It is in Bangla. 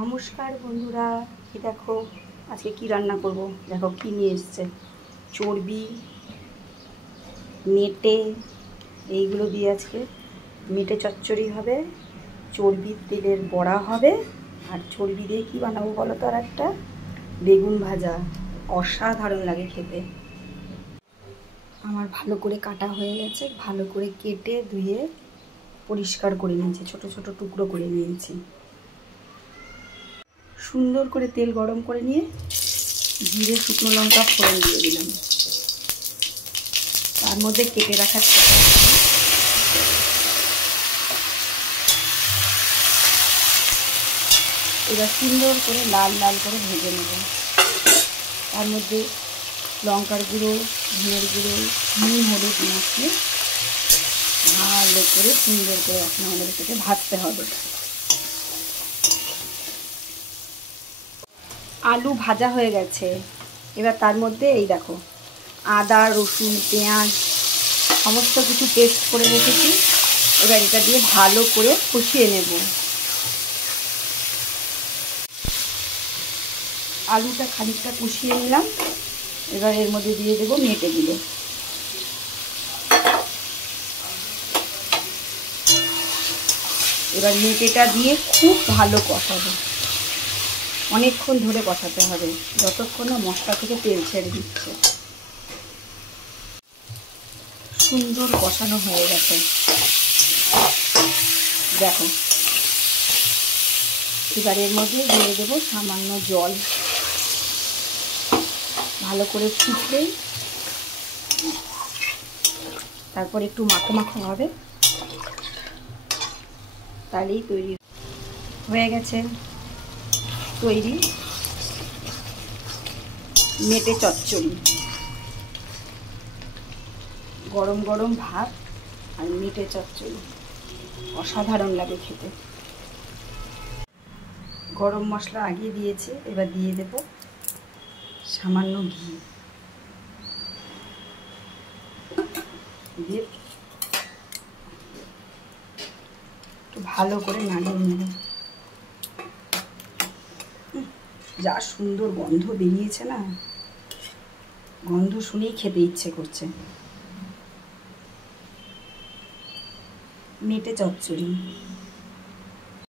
নমস্কার বন্ধুরা, এই দেখো আজকে কি রান্না করব। দেখো কি নিয়ে এসছে, চর্বি, মেটে, এইগুলো দিয়ে আজকে মেটে চচ্চড়ি হবে, চর্বির তেলের বড়া হবে, আর চর্বি দিয়ে কি বানাবো বলো তো, আর একটা বেগুন ভাজা। অসাধারণ লাগে খেতে। আমার ভালো করে কাটা হয়ে গেছে, ভালো করে কেটে ধুয়ে পরিষ্কার করে নিয়েছি, ছোট ছোট টুকরো করে নিয়েছি। সুন্দর করে তেল গরম করে নিয়ে জিরে শুকনো লঙ্কা ফোড়ন দিয়ে দিলাম, তার মধ্যে কেটে রাখা এবার সুন্দর করে লাল লাল করে ভেজে নেব। তার মধ্যে লঙ্কার গুঁড়ো, ধনের গুঁড়ো, নুন, হলুদ মাখিয়ে ভালো করে সুন্দর করে এখন আমাদের থেকে ভাজতে হবে। আলু ভাজা হয়ে গেছে, এবার তার মধ্যে এই দেখো আদা, রসুন, পেঁয়াজ সমস্ত কিছু পেস্ট করে রেখেছি। এবার এটা দিয়ে ভালো করে কষিয়ে নেব। আলুটা খানিকটা কষিয়ে নিলাম, এবার এর মধ্যে দিয়ে দেবো মেটেগুলো। এবার মেটেটা দিয়ে খুব ভালো কষাবো, অনেকক্ষণ ধরে কষাতে হবে, যতক্ষণ না মশলা থেকে তেল ছেড়ে দিচ্ছে। সুন্দর কষানো হয়ে গেছে দেখো। এবার এর মধ্যে দিয়ে দেবো সামান্য জল, ভালো করে ফুটলেই তারপর একটু মাখো মাখো হবে, তাহলেই তৈরি হয়ে গেছে। তৈরি মেটে চচ্চড়ি। গরম গরম ভাত আর মেটে চচ্চড়ি অসাধারণ লাগে খেতে। গরম মশলা আগিয়ে দিয়েছে, এবার দিয়ে দেব সামান্য ঘি, দিয়ে একটু ভালো করে নাড়িয়ে নেব। যা সুন্দর গন্ধ বেরিয়েছে না, গন্ধ শুনেই খেতে ইচ্ছে করছে। মেটে চচ্চড়ি।